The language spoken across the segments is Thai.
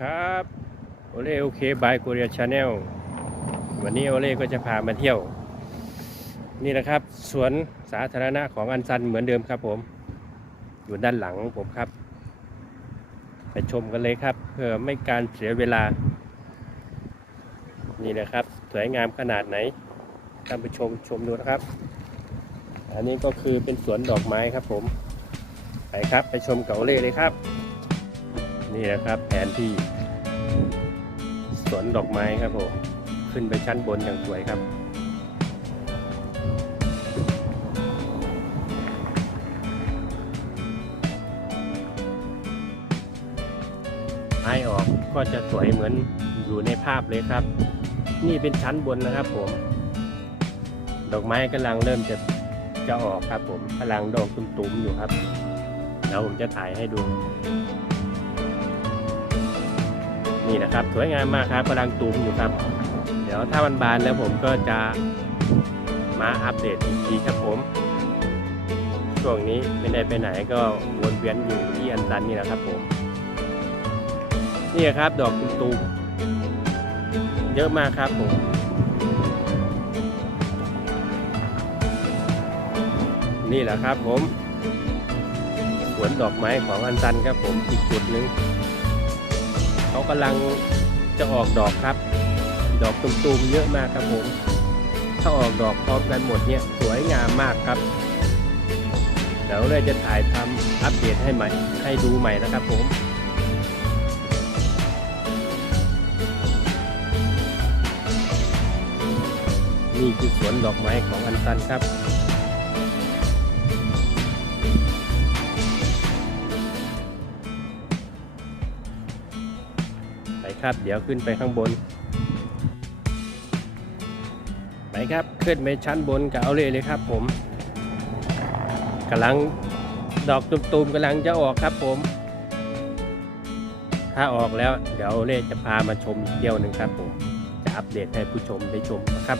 ครับโอเล่โอเคบายโกเรียชาแนลวันนี้โอเล่ก็จะพามาเที่ยว นี่นะครับ สวนสาธารณะของอันซันเหมือนเดิมครับผม อยู่ด้านหลังของผมครับ ไปชมกันเลยครับ เพื่อไม่การเสียเวลา นี่นะครับ สวยงามขนาดไหนท่านผู้ชมชมดูนะครับ อันนี้ก็คือเป็นสวนดอกไม้ครับผม ไปครับ ไปชมกับโอเล่เลยครับ นี่นะครับแผนที่ สวนดอกไม้ครับผม ขึ้นไปชั้นบนอย่างสวยครับ ไม้ออกก็จะสวยเหมือนอยู่ในภาพเลยครับ นี่เป็นชั้นบนนะครับผม ดอกไม้กำลังเริ่มจะจะออกครับผมกำลังดอกตุ้มๆอยู่ครับเดี๋ยวผมจะถ่ายให้ดู นี่นะครับ สวยงามมากครับกำลังตูมอยู่ครับ เดี๋ยวถ้ามันบานแล้วผมก็จะมาอัปเดตอีกทีครับผม ช่วงนี้ไม่ได้ไปไหนก็วนเวียนอยู่ที่อันซันนี่แหละครับผม นี่ครับดอกตูมเยอะมากครับผมนี่แหละครับผมสวนดอกไม้ของอันซันครับผมอีกจุดหนึ่ง เขากำลังจะออกดอกครับ ดอกตุ่มๆเยอะมากครับผม ถ้าออกดอกพร้อมกันหมดเนี่ยสวยงามมากครับ เดี๋ยวเลยจะถ่ายทำอัปเดตให้ใหม่ให้ดูใหม่นะครับผมนี่คือสวนดอกไม้ของอันตันครับ ครับ เดี๋ยวขึ้นไปข้างบน ไปครับ ขึ้นไปชั้นบนกับเอาเลยเลยครับผมกำลังดอกตุ่มๆกำลังจะออกครับผม ถ้าออกแล้วเดี๋ยวเล่จะพามาชมอีกเที่ยวหนึ่งครับผม จะอัปเดตให้ผู้ชมได้ชมนะครับ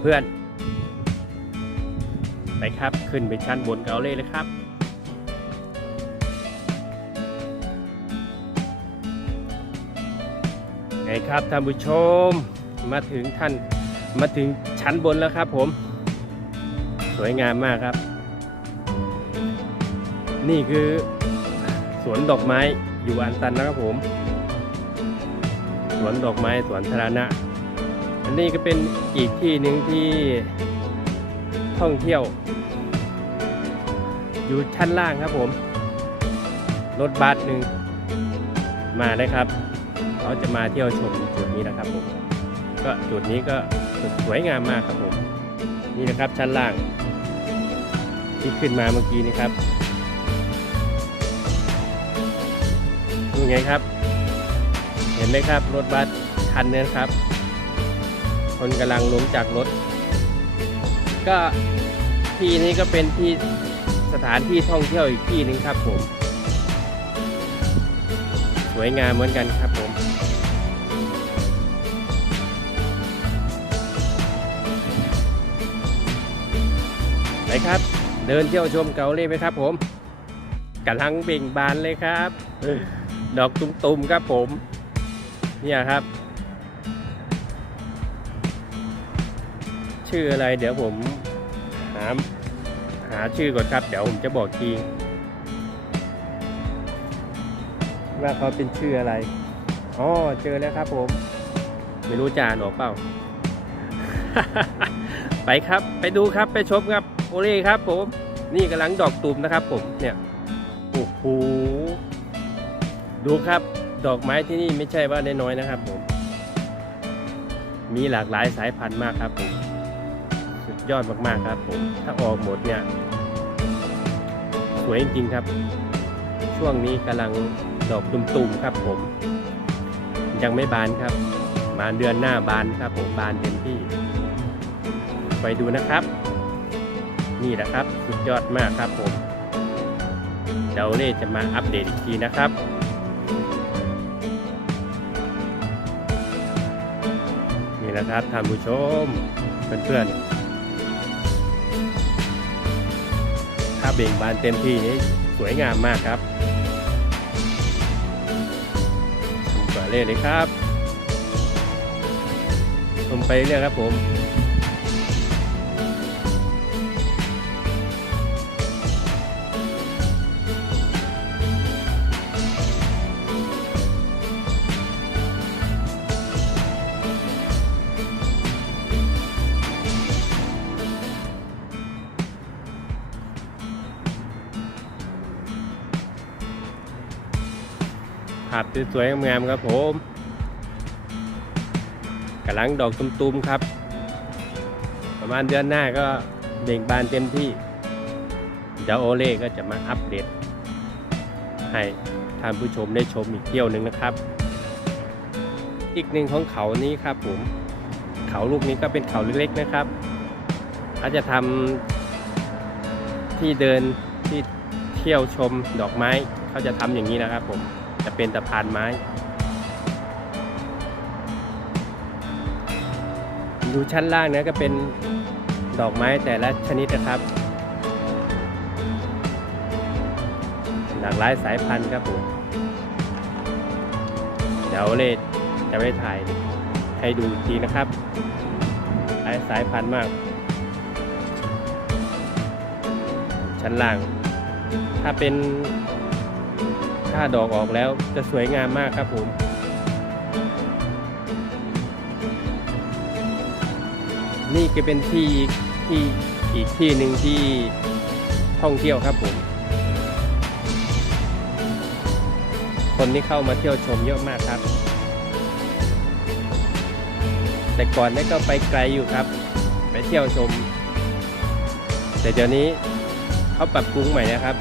เพื่อนๆไปครับขึ้นไปชั้นบนกับเอาเลยเลยครับ ครับท่านผู้ชมมาถึงท่านมาถึงชั้นบนแล้วครับผม สวยงามมากครับ นี่คือสวนดอกไม้อยู่อันตันนะครับผม สวนดอกไม้สวนสาธารณะ อันนี้ก็เป็นอีกที่หนึ่งที่ท่องเที่ยว อยู่ชั้นล่างครับผม รถบัสหนึ่งมาได้ครับ เขาจะมาเที่ยวชมจุดนี้นะครับผมก็จุดนี้ก็สวยงามมากครับผมนี่นะครับชั้นล่าง ที่ขึ้นมาเมื่อกี้นี้ครับนี่ไงครับ เห็นไหมครับรถบัสคันนี้นครับ คนกำลังลงจากรถ ก็ที่นี้ก็เป็นที่สถานที่ท่องเที่ยวอีกที่หนึ่งครับผม สวยงามเหมือนกันครับผมไปครับ เดินเที่ยวชมเกาหลีไหมครับผมกำลังเบ่งบานเลยครับ ดอกตุ่มๆครับผม เนี่ยครับ ชื่ออะไรเดี๋ยวผมหาหาชื่อก่อนครับ เดี๋ยวผมจะบอกที ว่าเขาเป็นชื่ออะไรอ๋อเจอแล้วครับผม ไม่รู้จานออกเปล่า ไปครับ ไปดูครับไปชมครับโอเล่ครับ ผม นี่กำลังดอกตูมนะครับ ผมเนี่ยโอ้โหดูครับ ดอกไม้ที่นี่ไม่ใช่ว่าน้อยๆนะครับ ผม มีหลากหลายสายพันธุ์มากครับผมสุดยอดมากๆครับ ผม ถ้าออกหมดเนี่ยสวยจริงๆครับ ช่วงนี้กำลัง ดอกตุ่มๆครับผม ยังไม่บานครับ มาเดือนหน้าบานครับผมบานเต็มที่ ไปดูนะครับ นี่แหละครับ สุดยอดมากครับผมเดี๋ยวเล่จะมาอัปเดตอีกทีนะครับนี่แหละครับท่านผู้ชมเพื่อนๆถ้าเบ่งบานเต็มที่นี้สวยงามมากครับ เลยเลยครับ ชมไปเรื่อยครับผมาพสวยๆงามๆครับผมกำลังดอกตุมๆครับ ประมาณเดือนหน้าก็เบ่งบานเต็มที่เดี๋ยวโอเล่ก็จะมาอัปเดต ให้ท่านผู้ชมได้ชมอีกเที่ยวหนึ่งนะครับ อีกหนึ่งของเขานี้ครับผม เขาลูกนี้ก็เป็นเขาเล็กๆนะครับเขาจะทำที่เดินที่เที่ยวชมดอกไม้เขาจะทำอย่างนี้นะครับผม จะเป็นตะพานไม้ ดูชั้นล่างนะก็เป็นดอกไม้แต่ละชนิดนะครับ หลากหลายสายพันธุ์ครับผมเดี๋ยวเลดจะไปถ่ายให้ดูอีกทีนะครับ หลายสายพันธุ์มาก ชั้นล่าง ถ้าเป็น ถ้าดอกออกแล้วจะสวยงามมากครับผมนี่ก็เป็นที่ที่อีกที่หนึ่งที่ท่องเที่ยวครับผม คนที่เข้ามาเที่ยวชมเยอะมากครับ แต่ก่อนนี่ก็ไปไกลอยู่ครับ ไปเที่ยวชม แต่เดี๋ยวนี้เขาปรับปรุงใหม่นะครับ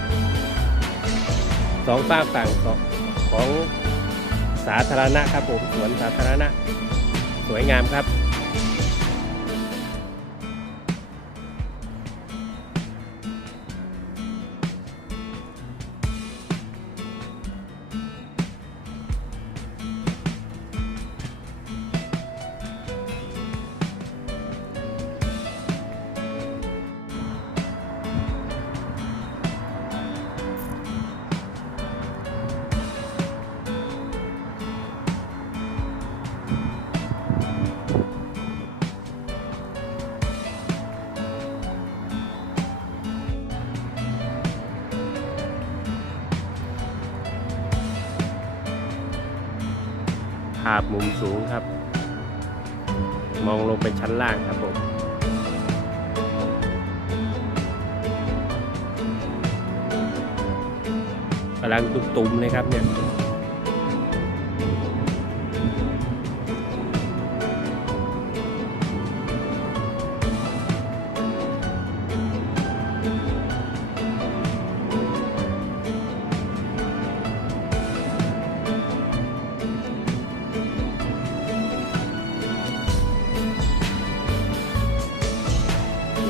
สองฝากฝั่งของของสาธารณะครับผมสวนสาธารณะ สวยงามครับาพมุมสูงครับ มองลงไปชั้นล่างครับผมกำลังตุ่มๆเลยครับเนี่ย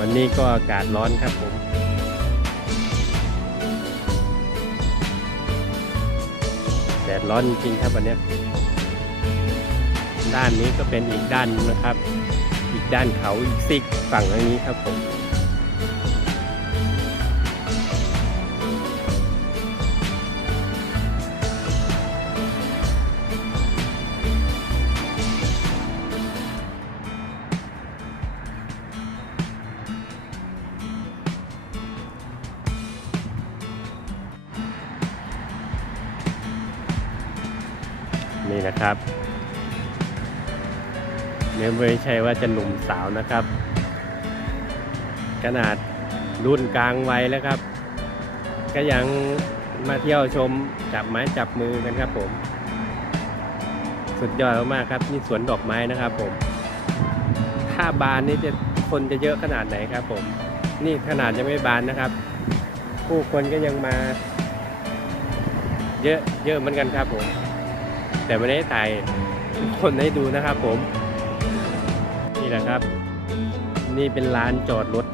วันนี้ก็อากาศร้อนครับผมแดดร้อนจริงครับวันนี้ด้านนี้ก็เป็นอีกด้านหนึ่งนะครับ อีกด้านเขาอีกซิกฝั่งทางนี้ครับผม นะครับเนี่ยไม่ใช่ว่าจะหนุ่มสาวนะครับ ขนาดรุ่นกลางวัยแล้วครับ ก็ยังมาเที่ยวชมจับไม้จับมือกันครับผม สุดยอดมากครับนี่สวนดอกไม้นะครับผม ถ้าบานนี่จะคนจะเยอะขนาดไหนครับผม นี่ขนาดยังไม่บานนะครับ ผู้คนก็ยังมา เยอะเยอะเหมือนกันครับผม แต่ไม่ได้ถ่ายคนให้ดูนะครับผม นี่แหละครับ นี่เป็นร้านจอดรถ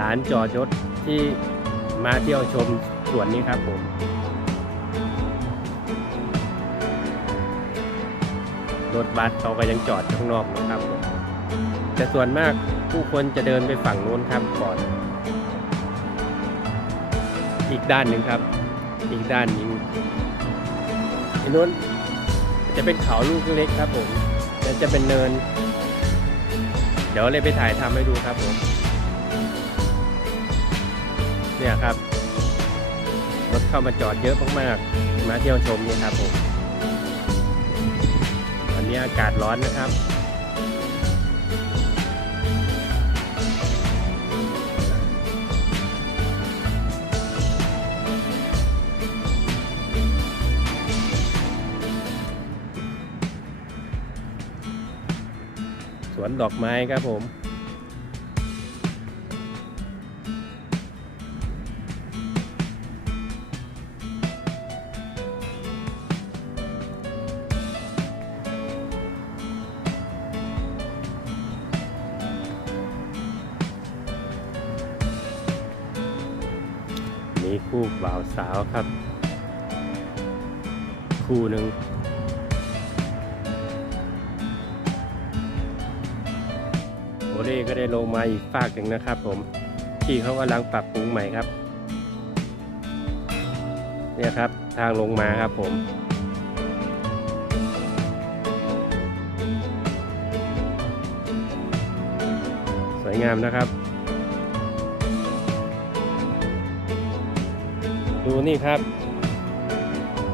ร้านจอดรถที่มาเที่ยวชมสวนนี้ครับผมรถบัสเขาก็ยังจอดข้างนอกนะครับผมแต่ส่วนมากผู้คนจะเดินไปฝั่งโน้นครับก่อน อีกด้านหนึ่งครับ อีกด้านหนึงไอ้ นู้น จะเป็นเขาลูกเล็กครับผมแล้วจะเป็นเนิน เดี๋ยวเลยไปถ่ายทำให้ดูครับผม เนี่ยครับรถเข้ามาจอดเยอะมากๆมาเที่ยวชมเนี่ยครับผมวันนี้อากาศร้อนนะครับ วนดอกไม้ครับผม มีคู่บ่าวสาวครับ คู่หนึ่ง โอเล่ก็ได้ลงมาอีกฝากหนึ่งนะครับ ผมที่เขากำลังปรับปรุงใหม่ครับ เนี่ยครับทางลงมาครับผมสวยงามนะครับ ดูนี่ครับ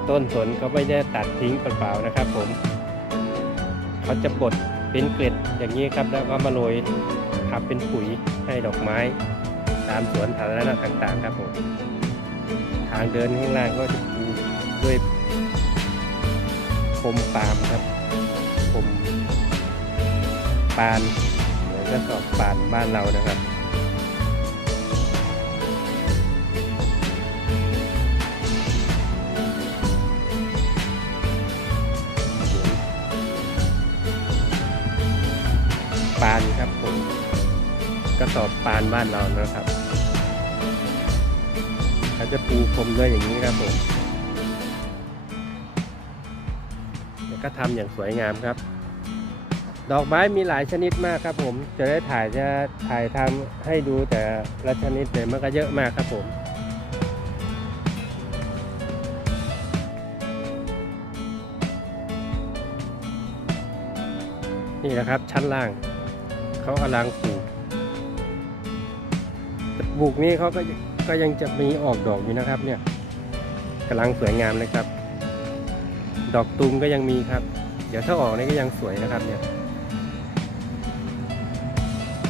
ต้นสนเขาไม่ได้ตัดทิ้งเปล่าๆนะครับผม เขาจะบด เป็นเกล็ดอย่างนี้ครับแล้วก็มาโรยทำเป็นปุ๋ยให้ดอกไม้ ตามสวนสาธารณะต่างๆครับผมทางเดินข้างล่างก็จะปูด้วยพรมปาล์มครับพรมปานเหมือนกระสอบปานบ้านเรานะครับ สอบปานบ้านเรานะครับเขาจะปูพรมด้วยอย่างนี้ครับผมแล้วก็ทำอย่างสวยงามครับ ดอกไม้มีหลายชนิดมากครับผม จะได้ถ่ายจะถ่ายทำให้ดูแต่ละชนิดเนี่ยมันก็เยอะมากครับผมนี่นะครับชั้นล่างเขากำลังปลูก ปลูกนี้เขาก็ก็ยังจะมีออกดอกอยู่นะครับ เนี่ยกำลังสวยงามเลยครับ ดอกตูมก็ยังมีครับ เดี๋ยวถ้าออกนี่ก็ยังสวยนะครับเนี่ย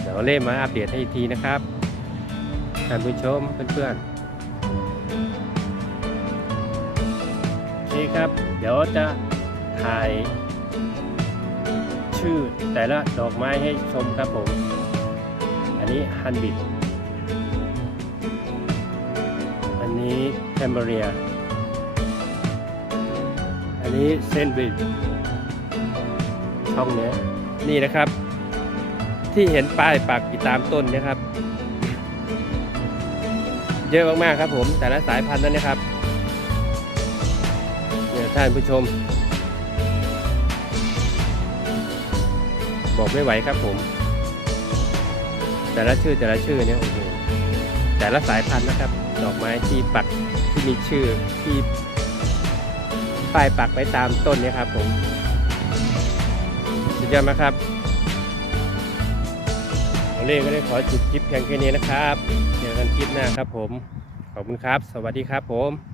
เดี๋ยวเล่มาอัปเดตให้อีกทีนะครับท่านผู้ชมเพื่อนๆโอเคครับ เดี๋ยวจะถ่ายชื่อแต่ละดอกไม้ให้ชมครับผม อันนี้ฮันบิด แทมเบเรีย อันนี้เซนบิดช่องเนี้ยนี่นะครับ ที่เห็นป้ายปักอยู่ตามต้นเนะครับ เยอะมากๆครับผมแต่ละสายพันธุ์นั้นนะครับเนี่ยท่านผู้ชม บอกไม่ไหวครับผม แต่ละชื่อแต่ละชื่อเนี่ยโอ้โหแต่ละสายพันธุ์นะครับ ดอกไม้ที่ปัก ที่มีชื่อที่ป้ายปักไว้ตามต้นนี้ครับผมสุดยอดมากครับโมเล่ก็ได้ขอจุดคลิปเพียงแค่นี้นะครับ เจอกันคลิปหน้าครับผม ขอบคุณครับ สวัสดีครับผม